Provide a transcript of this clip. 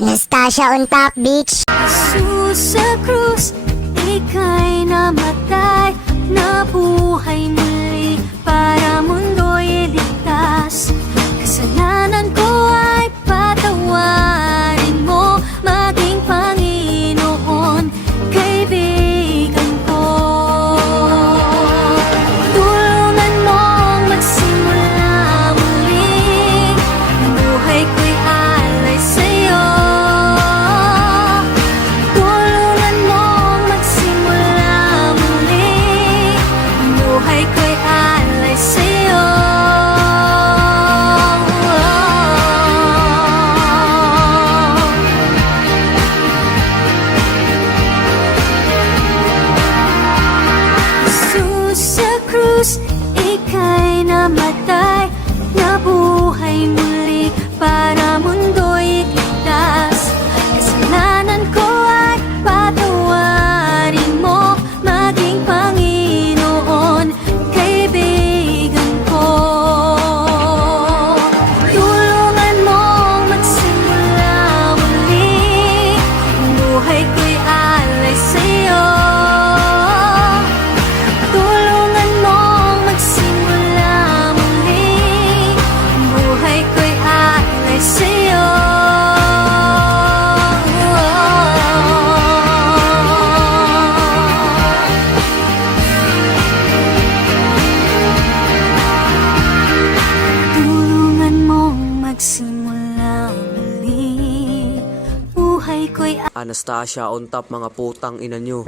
Anastasia on top, bitch. Jesus sa krus, ika'y namatay, nabuhay muli para mundo'y iligtas. Kasalanan ko ay patawarin mo, maging Panginoon, kaibigan ko. Tulungan mong magsimula muli, ang buhay ko'y alay sa'yo. Tulungan mong magsimula muli, ang buhay ko'y alay sa'yo. Jesus sa krus, ika'y namatay, nabuhay muli para mundo'y ligtas. Kasalanan ko ay patawarin mo, maging Panginoon, kaibigan ko. Tulungan mong magsimula muli, ang buhay ko'y alay sa'yo. Tulungan mong magsimula muli, ang buhay ko'y alay sa'yo. Tulungan mong magsimula muli, buhay ko'y Anastasia on top, mga putang ina nyo.